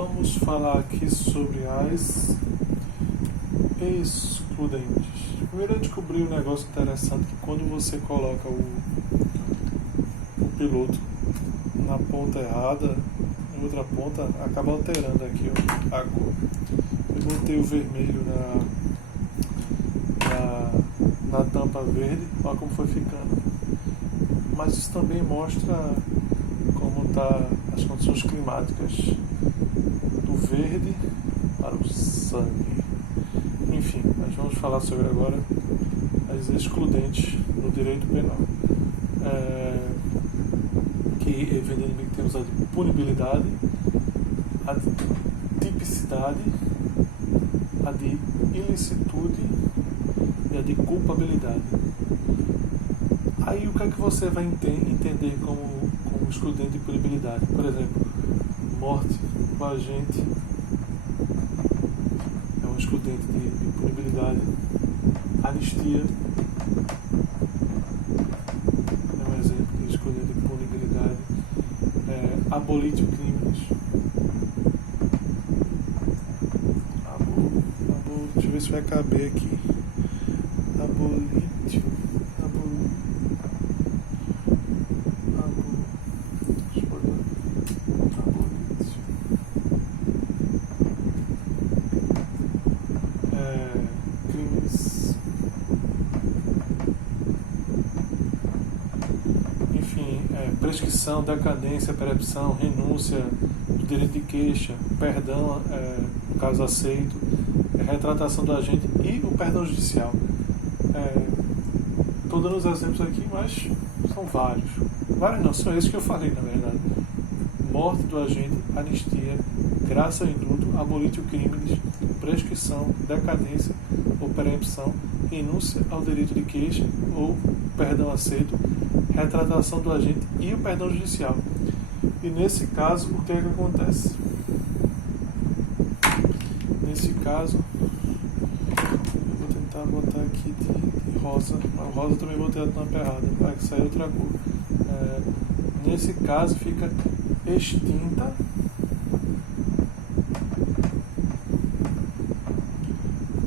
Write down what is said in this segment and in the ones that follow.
Vamos falar aqui sobre as excludentes. Primeiro eu descobri um negócio interessante, que quando você coloca o piloto na ponta errada, em outra ponta, acaba alterando aqui a cor. Eu botei o vermelho na tampa verde, olha como foi ficando. Mas isso também mostra como está as condições climáticas do verde para o sangue. Enfim, nós vamos falar sobre agora as excludentes no direito penal. Que evidentemente temos a de punibilidade, a de tipicidade, a de ilicitude e a de culpabilidade. Aí o que é que você vai entender como excludente de punibilidade? Por exemplo, morte do agente é um excludente de punibilidade. Anistia é um exemplo de excludente de punibilidade. Abolitio criminis. Deixa eu ver se vai caber aqui. Abolitio. Crimes. Enfim, prescrição, decadência, percepção, renúncia do direito de queixa, perdão, no caso aceito, retratação do agente e o perdão judicial. Estou dando os exemplos aqui, mas são vários. Vários não, são esses que eu falei, na verdade. Morte do agente, anistia, graça ao indulto, abolitio criminis, prescrição, decadência ou perempção, renúncia ao direito de queixa ou perdão aceito, retratação do agente e o perdão judicial. E nesse caso, o que é que acontece? Nesse caso, eu vou tentar botar aqui de rosa. A rosa também botei a tampa errada, para que saia outra cor. Nesse caso, fica extinta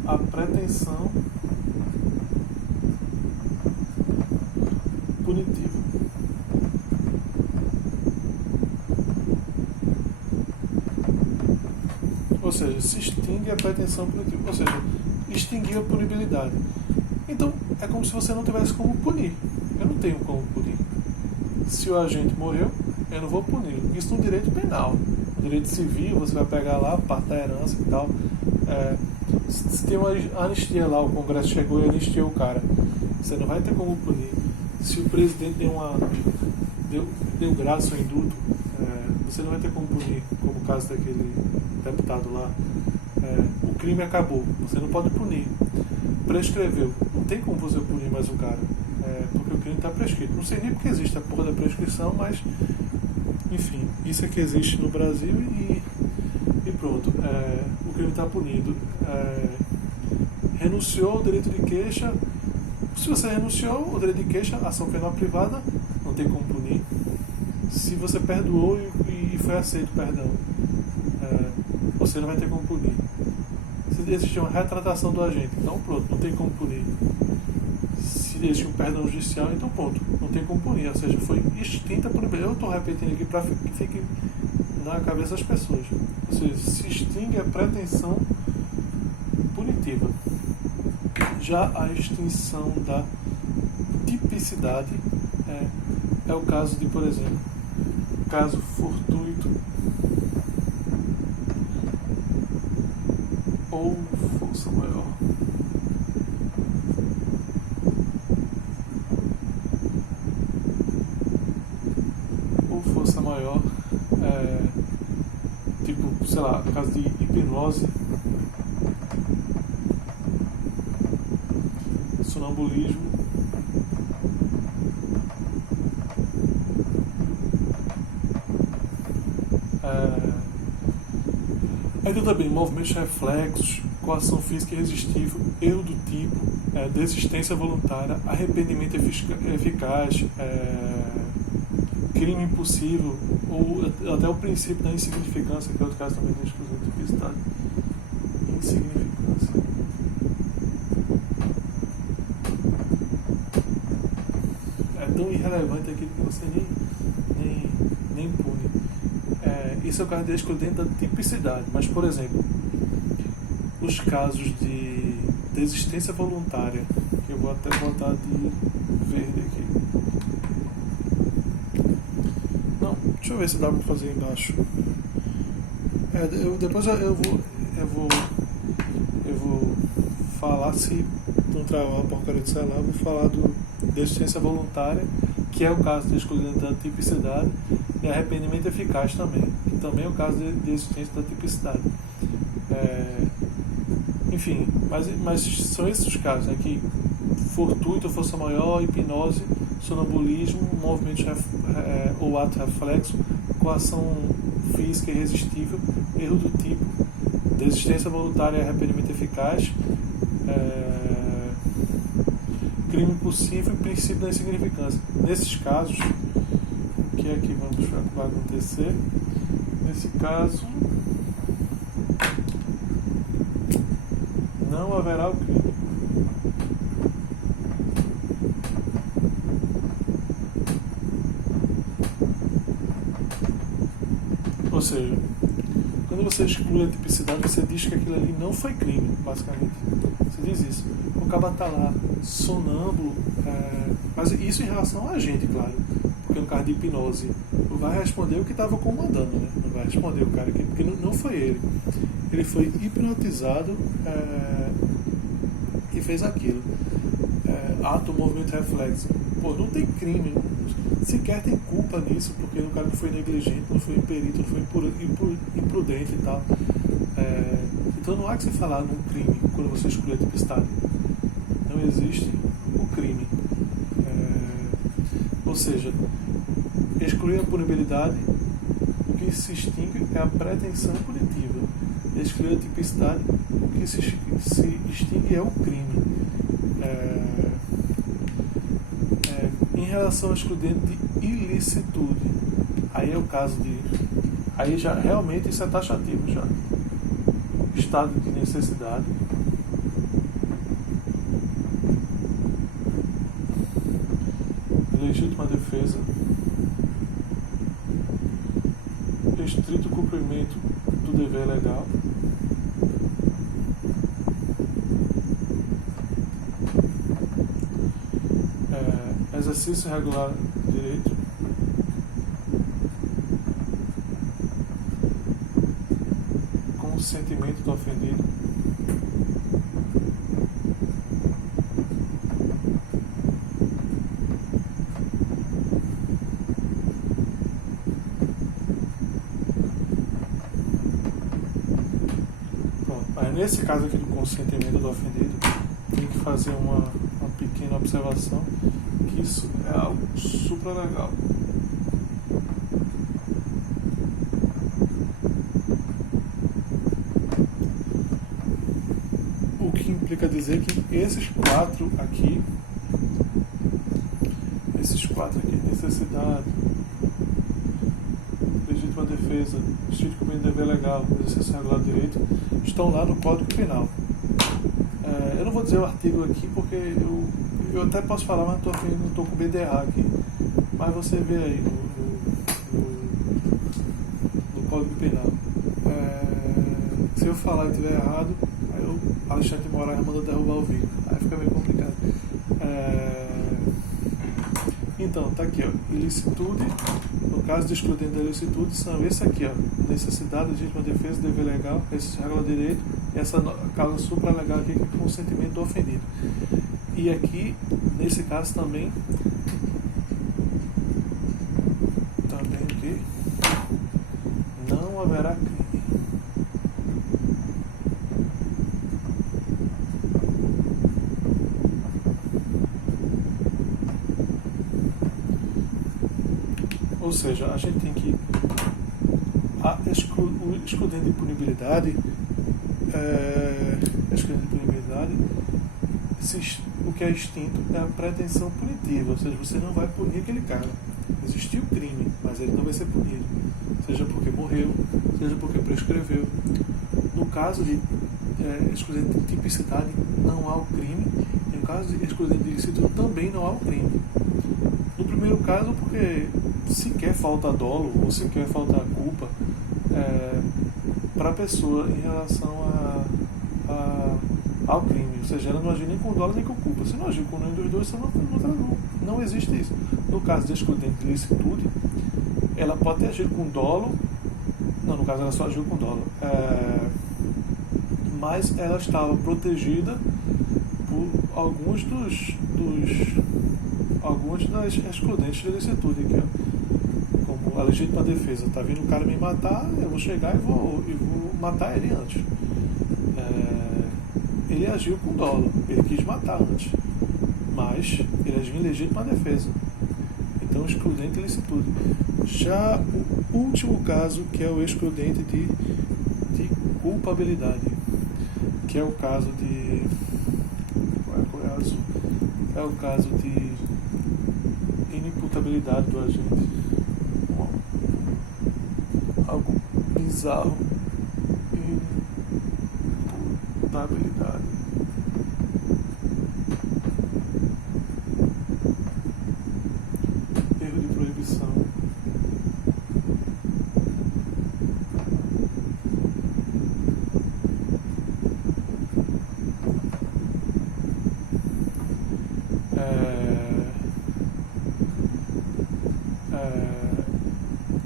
a pretensão punitiva. Ou seja, se extingue a pretensão punitiva. Ou seja, extinguir a punibilidade. Então, é como se você não tivesse como punir. Eu não tenho como punir. Se o agente morreu, eu não vou punir. Isso no direito penal. No direito civil, você vai pegar lá a parte da herança e tal. Se tem uma anistia lá, o Congresso chegou e anistiou o cara, você não vai ter como punir. Se o presidente deu graça ao indulto, você não vai ter como punir, como o caso daquele deputado lá. O crime acabou, você não pode punir. Prescreveu, não tem como você punir mais o cara, porque o crime está prescrito. Não sei nem porque existe a porra da prescrição, mas enfim, isso é que existe no Brasil e pronto. O crime está punido. Renunciou ao direito de queixa. Se você renunciou ao direito de queixa, ação penal privada, não tem como punir. Se você perdoou e foi aceito o perdão, você não vai ter como punir. Se existe uma retratação do agente, então pronto, não tem como punir. Se existe um perdão judicial, então pronto, não tem como punir. Ou seja, foi extinta a punibilidade. Eu estou repetindo aqui para que fique na cabeça das pessoas. Ou seja, se extingue a pretensão punitiva. Já a extinção da tipicidade é o caso de, por exemplo, caso fortuito ou força maior. Ou força maior, tipo, sei lá, caso de hipnose, sonambulismo, ainda também movimentos reflexos, coação física irresistível, erro do tipo, desistência voluntária, arrependimento eficaz, crime impossível, ou até o princípio da insignificância, que é outro caso também da exclusão de tipicidade. Insignificância. É tão irrelevante aquilo que você nem pune. Isso é o caso de excludente da tipicidade. Mas, por exemplo, os casos de desistência voluntária, que eu vou até botar de verde aqui. Não, deixa eu ver se dá para fazer embaixo. Depois eu vou falar, se não travar a porcaria do celular, eu vou falar do desistência voluntária, que é o caso de excludente da tipicidade, e arrependimento eficaz também, que também é o caso de desistência da tipicidade. Enfim, mas são esses os casos, né, que fortuito, força maior, hipnose, sonambulismo, movimento ou ato reflexo, coação física irresistível, erro do tipo, desistência voluntária e arrependimento eficaz, crime impossível e princípio da insignificância. Nesses casos, o que é que vai acontecer? Nesse caso, não haverá o crime. Ou seja, quando você exclui a tipicidade, você diz que aquilo ali não foi crime, basicamente. Você diz isso. O cara está lá, sonâmbulo, mas isso em relação a gente, claro. Porque no caso de hipnose, não vai responder o que estava comandando, né? Não vai responder o cara, porque não foi ele. Ele foi hipnotizado e fez aquilo. Ato, movimento, reflexo. Pô, não tem crime, sequer tem culpa nisso, porque o cara não foi negligente, não foi imperito, não foi imprudente e tal. Então não há que se falar num crime quando você exclui a tipicidade. Não existe o crime. Ou seja, excluir a punibilidade, o que se extingue é a pretensão punitiva. Excluir a tipicidade, o que se extingue é o crime. Em relação ao excludente de ilicitude, aí é o caso de... Aí já realmente isso é taxativo já. Estado de necessidade. Legítima defesa. Estrito cumprimento do dever legal. Exercício regular de direito. Consentimento do ofendido. Pronto. Mas nesse caso aqui do consentimento do ofendido, tem que fazer uma pequena observação, que isso é algo super legal. O que implica dizer que esses quatro aqui, necessidade, legítima defesa, estrito cumprimento do dever legal, exercício regular de direito, estão lá no Código Penal. Eu não vou dizer o artigo aqui porque eu até posso falar, mas não estou com medo de errar aqui. Mas você vê aí no Código Penal. Se eu falar e estiver errado, aí o Alexandre de Moraes manda derrubar o vídeo. Aí fica meio complicado. Então, tá aqui, ó. Ilicitude. No caso de excludente da ilicitude, são esse aqui, ó. Necessidade, legítima defesa, dever legal, exercício regular de direito, e essa causa supralegal aqui, que é o consentimento do ofendido. E aqui, nesse caso também que não haverá crime. Ou seja, a gente tem que o excludente de punibilidade, o que é extinto é a pretensão punitiva, ou seja, você não vai punir aquele cara. Existiu crime, mas ele não vai ser punido. Seja porque morreu, seja porque prescreveu. No caso de excludente de tipicidade, não há o crime. No caso de excludente de ilicitude, também não há o crime. No primeiro caso, porque sequer falta dolo ou sequer falta culpa para a pessoa em relação ao crime. Ou seja, ela não agiu nem com dolo nem com culpa. Se não agiu com nenhum dos dois, você não existe isso. No caso de excludente de ilicitude, ela pode ter agido com dolo. Não, no caso ela só agiu com dolo. Mas ela estava protegida por alguns das excludentes de ilicitude aqui, ó. Como a legítima defesa, tá vindo o cara me matar, eu vou chegar e vou matar ele antes. Ele agiu com dolo, ele quis matar antes, mas ele agiu em legítima defesa. Então, excludente de ilicitude. Já o último caso, que é o excludente de culpabilidade, que é o caso de. Qual é o caso? É o caso de inimputabilidade do agente. Algo bizarro. Imputabilidade. Erro de proibição.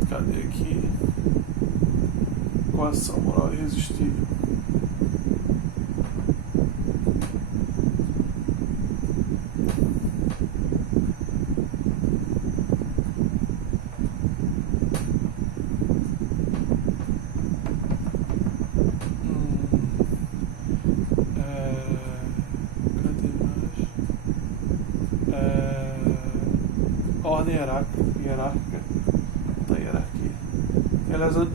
Cadê aqui? Coação moral irresistível. Ordem hierárquica da hierarquia. Aliás, eu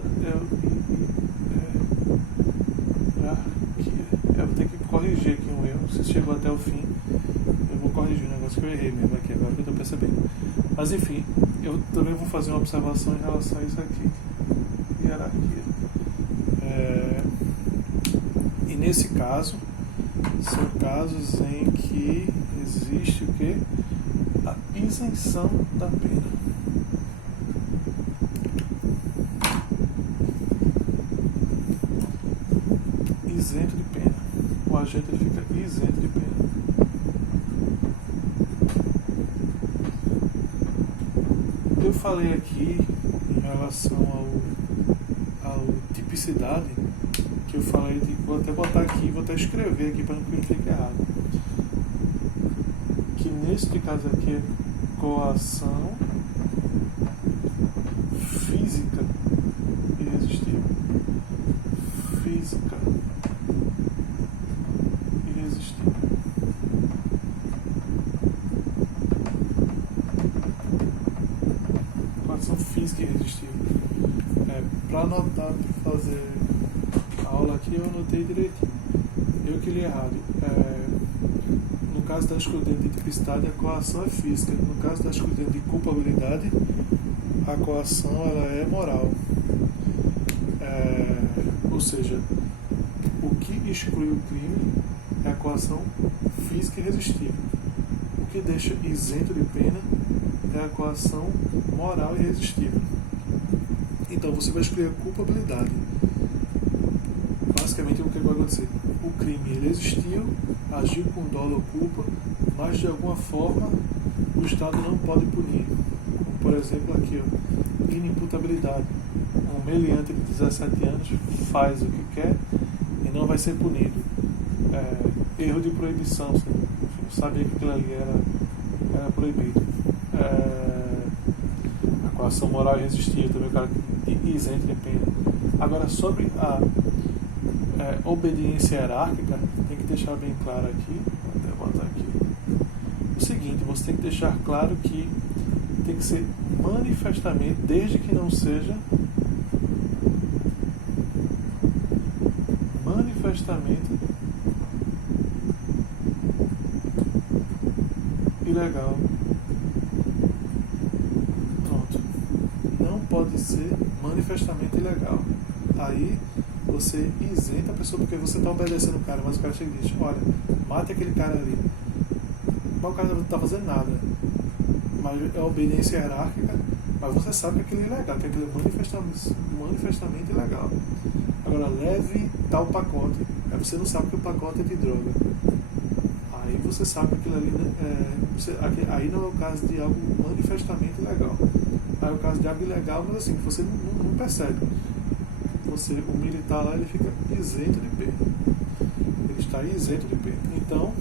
vou ter que corrigir aqui um erro. Se chegou até o fim, eu vou corrigir o negócio que eu errei mesmo aqui, agora que eu estou percebendo. Mas enfim, eu também vou fazer uma observação em relação a isso aqui. Hierarquia. E nesse caso, são casos em que existe o quê? A isenção da pena. Isento de pena. O agente fica isento de pena. Eu falei aqui em relação ao tipicidade, que eu falei de. Vou até botar aqui, vou até escrever aqui para que não fique errado. Que neste caso aqui é coação física irresistível. Física irresistível. Coação física irresistível. Para anotar, para fazer a aula aqui, eu anotei direitinho. Eu que li errado. No caso da excludente de tipicidade, a coação é física. No caso da excludente de culpabilidade, a coação ela é moral. Ou seja, o que exclui o crime é a coação física irresistível. O que deixa isento de pena é a coação moral irresistível. Então você vai escolher a culpabilidade. Basicamente o que vai acontecer? O crime ele existiu, agiu com dolo ou culpa, mas de alguma forma o Estado não pode punir. Como, por exemplo, aqui, ó, inimputabilidade. Um meliante de 17 anos faz o que quer e não vai ser punido. Erro de proibição, você sabia que aquilo ali era proibido. A coação moral irresistível, também o cara isento de pena. Agora, sobre a obediência hierárquica, tem que deixar bem claro aqui, vou até botar aqui, o seguinte: você tem que deixar claro que tem que ser manifestamente, desde que não seja manifestamente ilegal. Pronto. pode ser manifestamente ilegal. Aí você isenta a pessoa porque você está obedecendo o cara, mas o cara chega e diz, olha, mate aquele cara ali. Mas o cara não está fazendo nada. Mas é obediência hierárquica, mas você sabe que aquilo é ilegal, que aquilo é manifestamente ilegal. Agora, leve tal pacote, aí você não sabe que o pacote é de droga. Aí você sabe que aquilo ali aí não é o caso de algo manifestamente ilegal. Aí é o caso de algo ilegal, mas assim, você não percebe. O militar lá, ele fica isento de pena. Ele está isento de pena. Então,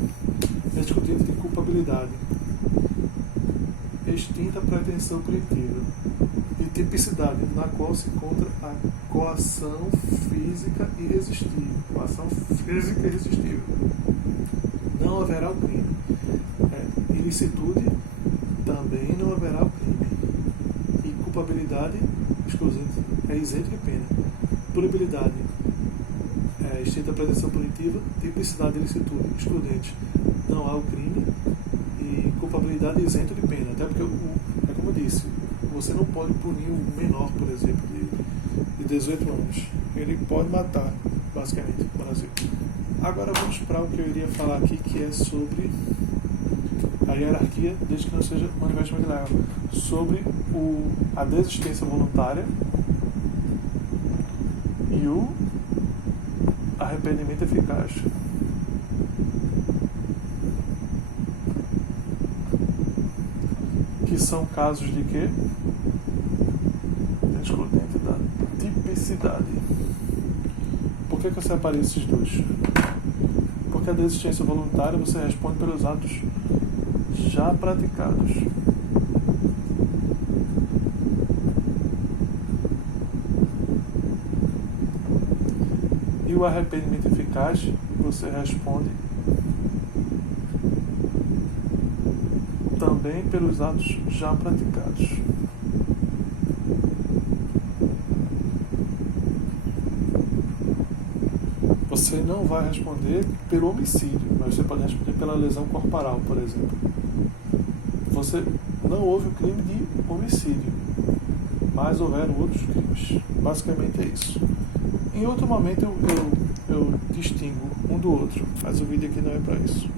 é discutido de culpabilidade, extinta a pretensão punitiva e tipicidade, na qual se encontra a coação física irresistível. Coação física irresistível. Não haverá o crime. Ilicitude, também não haverá o crime. E culpabilidade, exclusiva, é isento de pena. Punibilidade, extinta a pretensão punitiva. Tipicidade, ilicitude, excludente, não há o crime. E culpabilidade isento de pena. Até porque, é como eu disse, você não pode punir um menor, por exemplo, de 18 anos. Ele pode matar, basicamente, no Brasil. Agora vamos para o que eu iria falar aqui, que é sobre a hierarquia, desde que não seja manifestamente ilegal, sobre a desistência voluntária e o arrependimento eficaz. Que são casos de quê? Excludente da tipicidade. Por que eu separei esses dois? Porque a desistência voluntária você responde pelos atos já praticados. E o arrependimento eficaz você responde também pelos atos já praticados. Você não vai responder pelo homicídio, mas você pode responder pela lesão corporal, por exemplo. Você não houve o crime de homicídio, mas houveram outros crimes. Basicamente é isso. Em outro momento eu distingo um do outro, mas o vídeo aqui não é para isso.